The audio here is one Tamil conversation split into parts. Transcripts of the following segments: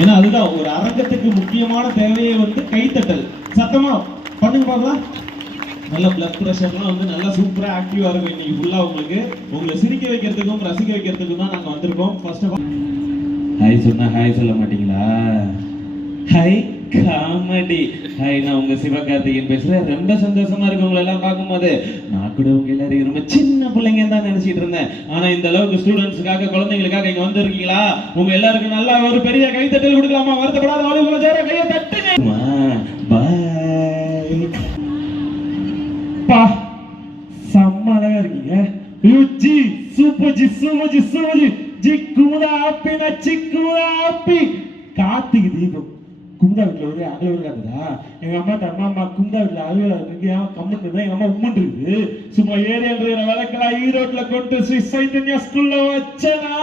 ஏன்னா அதுதான் ஒரு அரங்கத்துக்கு முக்கியமான தேவையே வந்து கைத்தட்டல். சத்தமா பண்ணுங்க பார்க்கலாம். நல்ல பிளட் ப்ரெஷர்லாம் வந்து நல்லா சூப்பரா ஆக்டிவா இருக்கும் இன்னைக்கு ஃபுல்லா. உங்களை சிரிக்க வைக்கிறதுக்கும் ரசிக்க வைக்கிறதுக்கும் தான் நாங்க வந்திருக்கோம். ஃபர்ஸ்ட் ஆஃப் ஆல் ஹாய் சொன்னா ஹாய் சொல்ல மாட்டீங்களா? Hi comedy. ஹாய், நான் உங்க சிவகார்த்திகேயன் பேசுறேன். ரொம்ப சந்தோஷமா இருக்கு உங்களை எல்லாம் பார்க்கும்போது. நான் கூட உங்க எல்லாரையும் ரொம்ப சின்ன பிள்ளைங்க தான் நினைச்சிட்டு இருந்தேன். ஆனா இந்த அளவுக்கு ஸ்டூடெண்ட்ஸுக்காக குழந்தைங்களுக்காக இங்க வந்திருக்கீங்களா? உங்க எல்லாருக்கும் நல்லா ஒரு பெரிய கைத்தட்டல் கொடுக்கலாமா? வருத்தப்படாத வாலிபுல சேர கையை தட்டுங்க. பாய். பா செம்ம அழகா இருக்கீங்க. Ji super ji super ji super ji ji Kumudha happy நான் சிக்குமுதா ஆப்பி. கார்த்திகை தீபம் குமுதா வீட்டுல ஒரே அகல இருக்காதுடா. எங்க அம்மா குமுதா வீட்டுல அகல இருக்கு. கம்முன்னு இருந்தா எங்க அம்மா உம்மன் இருக்குது. சும்மா ஏரியா விளக்கெல்லாம் ஈரோட்ல கொண்டு ஸ்ரீ சைத்தன்யா ஸ்கூல்ல வச்சனா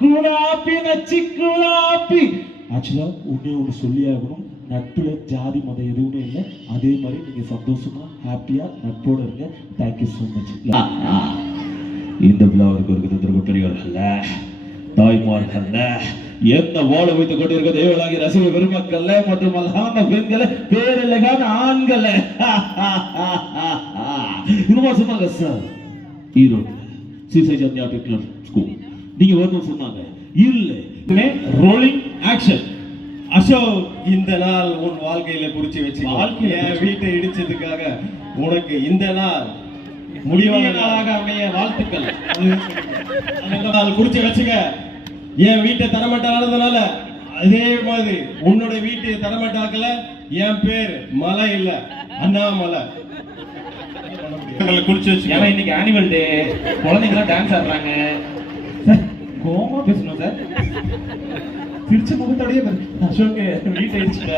குமுதா ஆப்பி நான் சிக்குமுதா ஆப்பி. ஆக்சுவலா ஒண்ணு சொல்லியாகணும். நட்புல ஜாதி மதம் எதுவுமே இல்லை. அதே மாதிரி நீங்க சந்தோஷமா ஹாப்பியா நட்போட இருங்க. Thank you so much. இந்த விழாவிற்கு இருக்கிறது பெரியவர்கள தாய்மார்கள என்ன வாழ வைத்துக் கொண்டிருக்க தேவலாகி ரசிக பெருமக்கள் மற்றும் அழகான பெண்களை பேரழகான ஆண்களை இன்னும் சொன்னாங்க சார். ஈரோடு ஸ்ரீ சைத்தன்யா ஸ்கூல் நீங்க வரணும் சொன்னாங்க. இல்ல ரோலிங் ஆக்ஷன். அசோக், இந்த நாள் உன் வாழ்க்கையில குறிச்சு வச்சு என் வீட்டை இடிச்சதுக்காக உனக்கு இந்த நாள் முடிவான நாளாக அமைய வாழ்த்துக்கள். அந்த நாள் குறிச்சு வச்சுக்க. என் வீட்டை தரமட்டானதுனால அதே மாதிரி உன்னோட வீட்டை தரமட்டாக்கல. என் பேர் மலை இல்ல, அண்ணாமலை. குறிச்சு வச்சு. ஏன்னா இன்னைக்கு ஆனுவல் டே, குழந்தைங்களாம் டான்ஸ் ஆடுறாங்க. கோமா பேசணும் சார். பிடிச்ச முகத்தோடய அசோக் வீட்டை அடிச்சுட்ட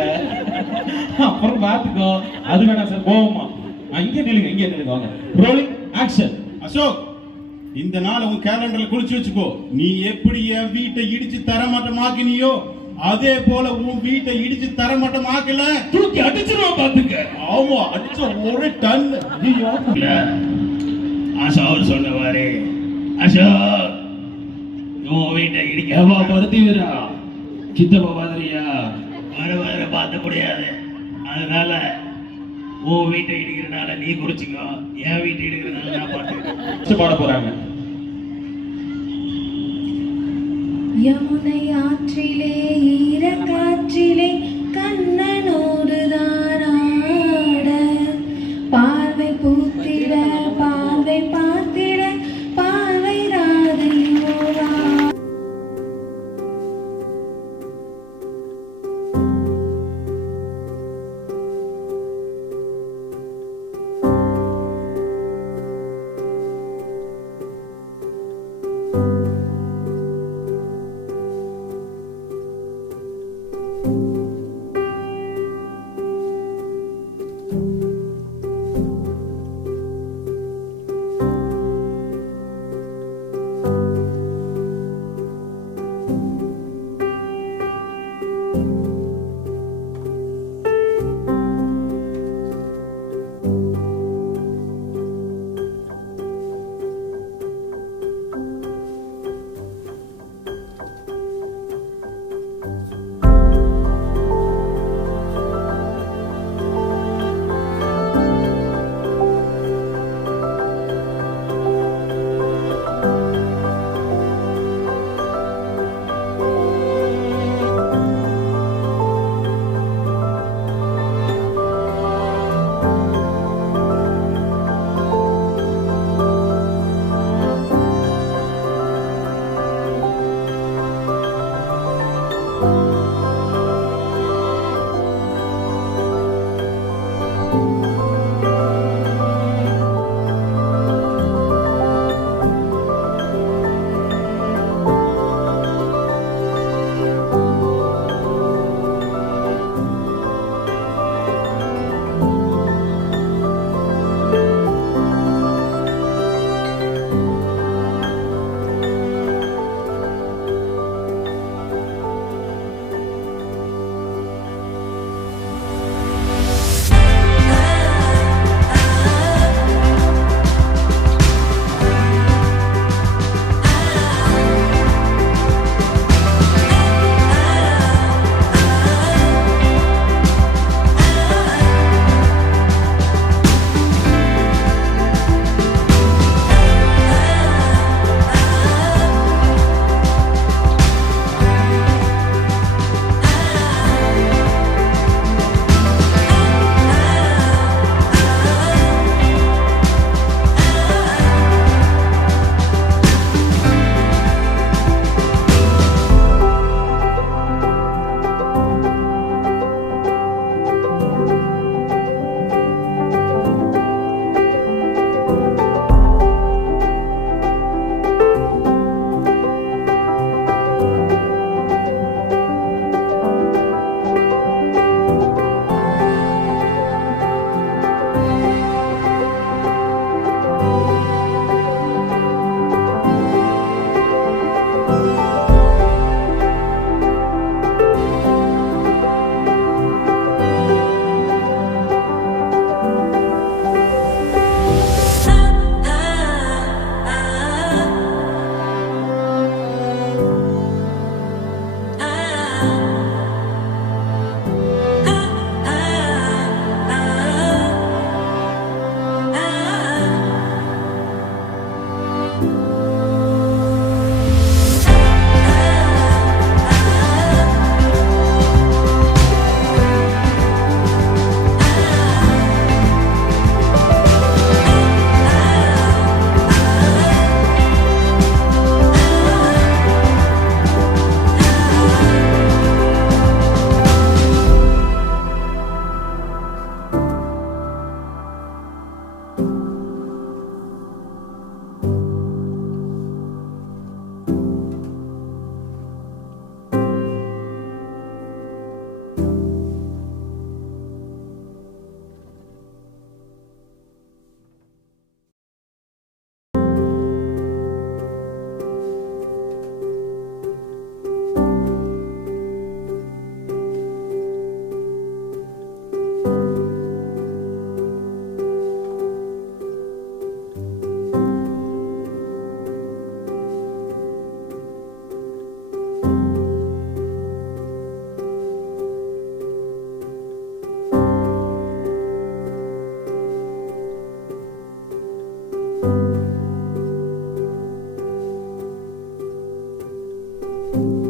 அப்புறம் பார்த்துக்கோ. அது வேணாம் சார், கோவமா. இங்கே நில்லுங்க வாங்க. Rolling action. அசோக், இந்த நாள் உன் கேலண்டர்ல குறிச்சு வச்சுக்கோ. நீ எப்படி என் வீட்டை இடிச்சு தரமாட்டமாக்கினியோ அதே போல உன் வீட்டை இடிச்சு தரமாட்டமாக்கல தூக்கி அடிச்சிருவோம் பாத்துக்க. ஆமா, அடிச்ச ஒரு டன். அசோக் சொன்னவாரு அசோக் உன் வீட்டை இடிக்கவா பருத்திவிரா சித்தப்பா மாதிரியா வர பார்த்த முடியாது. அதனால உன் வீட்டை இடிக்கிறனால நீ குறிச்சிக்கோ, என் வீட்டை இடிக்கிறனால நான் பார்த்து பாட போறாங்க. யமுனை ஆற்றிலே ஈர காற்றிலே கண்ணனோடு தானாட பார்வை பூத்திட பார்வை பார்த்திட பார்வை ராதையோரா. ஆ